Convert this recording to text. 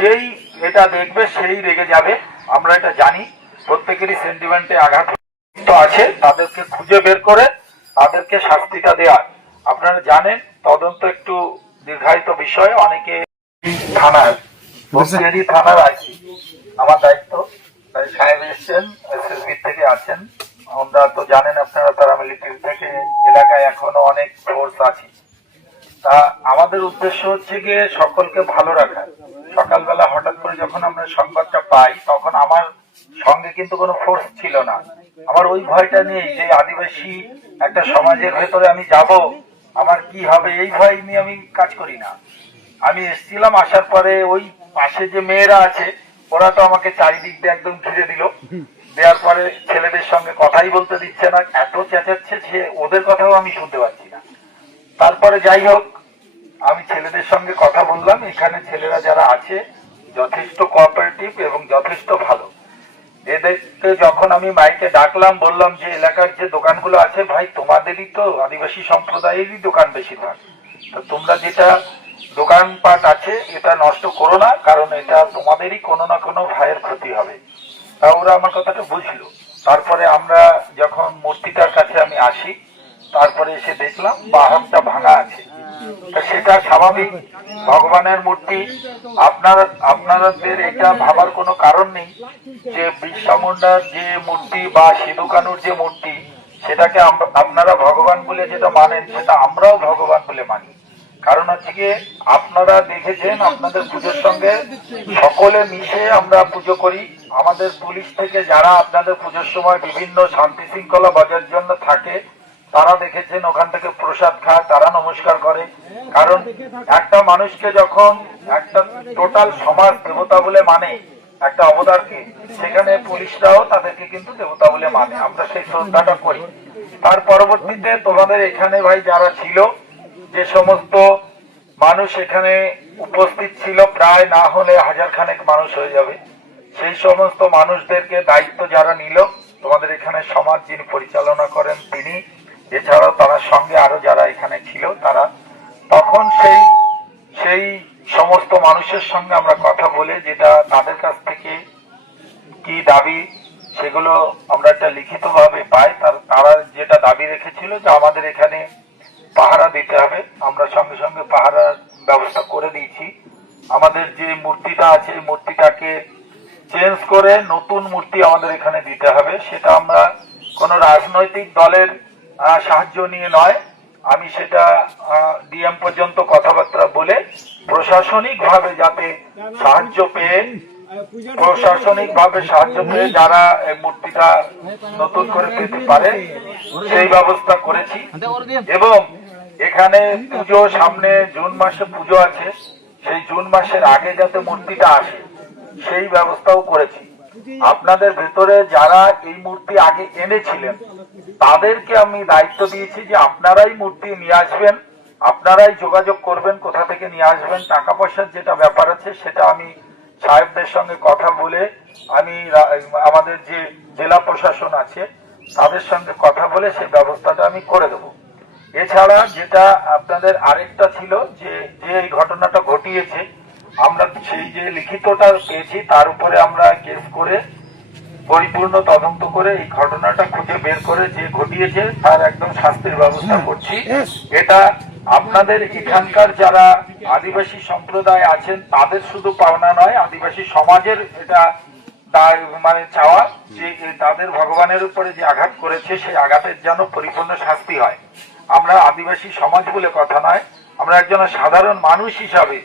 যেই এটা দেখবে সেই রেগে যাবে, আমরা এটা জানি। প্রত্যেকেরই সেন্টিমেন্টে আঘাত তো আছে, তাদেরকে খুঁজে বের করে তাদেরকে শাস্তিটা দেওয়ার। আপনারা জানেন তদন্ত একটু দীর্ঘায়িত বিষয়, অনেকে থানার বসিয়ারি থানার আইসি আমার দায়িত্ব, তাই সাহেব এসছেন, এসএসবি থেকে আছেন। আমরা তো জানেন আপনারা প্যারামিলিটারি থেকে এলাকায় এখনো অনেক ফোর্স আছে। তা আমাদের উদ্দেশ্য হচ্ছে গিয়ে সকলকে ভালো রাখা। সকালবেলা হঠাৎ করে যখন আমরা সংবাদটা পাই তখন আমার সঙ্গে কিন্তু কোনো ফোর্স ছিল না। আমার ওই ভয়টা নেই যে আদিবাসী একটা সমাজের ভেতরে আমি যাব, আমার কি হবে, এই ভয় নিয়ে আমি কাজ করি না। আমি এসেছিলাম, আসার পরে ওই পাশে যে মেয়েরা আছে ওরা তো আমাকে চারিদিক দিয়ে একদম ঘিরে দিল। দেওয়ার পরে ছেলেদের সঙ্গে কথাই বলতে দিচ্ছে না, এত চেঁচাচ্ছে যে ওদের কথাও আমি শুনতে পাচ্ছি না। তারপরে যাই হোক, আমি ছেলেদের সঙ্গে কথা বললাম। এখানে ছেলেরা যারা আছে যথেষ্ট কোঅপারেটিভ এবং যথেষ্ট ভালো। এদেরকে যখন আমি মাইকে ডাকলাম, বললাম যে এলাকার যে দোকানগুলো আছে ভাই তোমাদেরই তো, আদিবাসী সম্প্রদায়েরই দোকান বেশিরভাগ, তো তোমরা যেটা দোকানপাট আছে এটা নষ্ট করো না, কারণ এটা তোমাদেরই কোনো না কোনো ভাইয়ের ক্ষতি হবে। তা ওরা আমার কথাটা বুঝলো। তারপরে আমরা যখন মূর্তিটার কাছে আমি আসি, তারপরে এসে দেখলাম বাহনটা ভাঙা আছে। সেটা স্বাভাবিক, ভগবানের মূর্তি। আপনাদের এটা ভাবার কোনো কারণ নেই যে বিরসা মুন্ডার যে মূর্তি বা সিধু কানুর যে মূর্তি সেটাকে আপনারা ভগবান বলে যেটা মানেন সেটা আমরাও ভগবান বলে মানি। কারণ হচ্ছে গিয়ে আপনারা দেখেছেন আপনাদের পুজোর সঙ্গে সকলে মিশে আমরা পুজো করি। আমাদের পুলিশ থেকে যারা আপনাদের পুজোর সময় বিভিন্ন শান্তি শৃঙ্খলা বজায়ের জন্য থাকে তারা দেখেছেন ওখান থেকে প্রসাদ খায়, তারা নমস্কার করে। কারণ একটা মানুষকে যখন একটা টোটাল সমাজ দেবতা বলে মানে, একটা অবতারকে, সেখানে পুলিশরাও তাদেরকে কিন্তু দেবতা বলে মানে, আমরা সেই শ্রদ্ধাটা করি। তার পরবর্তীতে তোমাদের এখানে ভাই যারা ছিল, যে সমস্ত মানুষ এখানে উপস্থিত ছিল, প্রায় না হলে 1000 খানেক মানুষ হয়ে যাবে, সেই সমস্ত মানুষদেরকে দায়িত্ব যারা নিল, তোমাদের এখানে সমাজ যিনি পরিচালনা করেন তিনি, এছাড়াও তার সঙ্গে আরো যারা এখানে ছিল তারা, তখন সেই সমস্ত মানুষের সঙ্গে আমরা কথা বলে যেটা তাদের কাছ থেকে কি দাবি সেগুলো আমরা একটা লিখিত ভাবে পাই। তারা যেটা দাবি রেখেছিল যে আমাদের এখানে পাহারা দিতে হবে, আমরা সঙ্গে সঙ্গে পাহারার ব্যবস্থা করে দিয়েছি। আমাদের যে মূর্তিটা আছে মূর্তিটাকে চেঞ্জ করে নতুন মূর্তি আমাদের এখানে দিতে হবে। সেটা আমরা কোনো রাজনৈতিক দলের সাহায্য নিয়ে নয়, আমি সেটা ডিএম পর্যন্ত কথাবার্তা বলে প্রশাসনিক ভাবে যাতে সাহায্য পেয়ে যারা এই মূর্তিটা নতুন করে পেতে পারে সেই ব্যবস্থা করেছি। এবং এখানে পুজো সামনে জুন মাসে পুজো আছে, সেই জুন মাসের আগে যাতে মূর্তিটা আসে সেই ব্যবস্থাও করেছি। আপনাদের ভেতরে যারা এই মূর্তি আগে এনেছিলেন তাদেরকে আমি দায়িত্ব দিয়েছি যে আপনারাই মূর্তি নিয়ে আসবেন, আপনারাই যোগাযোগ করবেন কোথা থেকে নিয়ে আসবেন। টাকা পয়সার যেটা ব্যাপার আছে সেটা আমি সাহেবদের সঙ্গে কথা বলে, আমি আমাদের যে জেলা প্রশাসন আছে তাদের সঙ্গে কথা বলে সেই ব্যবস্থাটা আমি করে দেব। এছাড়া যেটা আপনাদের আরেকটা ছিল যে এই ঘটনাটা ঘটিয়েছে, আমরা সেই যে লিখিতটা পেয়েছি তার উপরে আমরা কেস করে পরিপূর্ণ তদন্ত করে এই ঘটনাটা খুঁজে বের করে যে ঘটিয়েছে তার একদম শাস্তির ব্যবস্থা করছি। এটা আপনাদের এখানকার যারা আদিবাসী সম্প্রদায় আছেন তাদের শুধু পাওনা নয়, আদিবাসী সমাজের এটা মানে চাওয়া যে তাদের ভগবানের উপরে যে আঘাত করেছে সেই আঘাতের যেন পরিপূর্ণ শাস্তি হয়। আমরা আদিবাসী সমাজ বলে কথা নয়, আমরা একজন সাধারণ মানুষ হিসাবে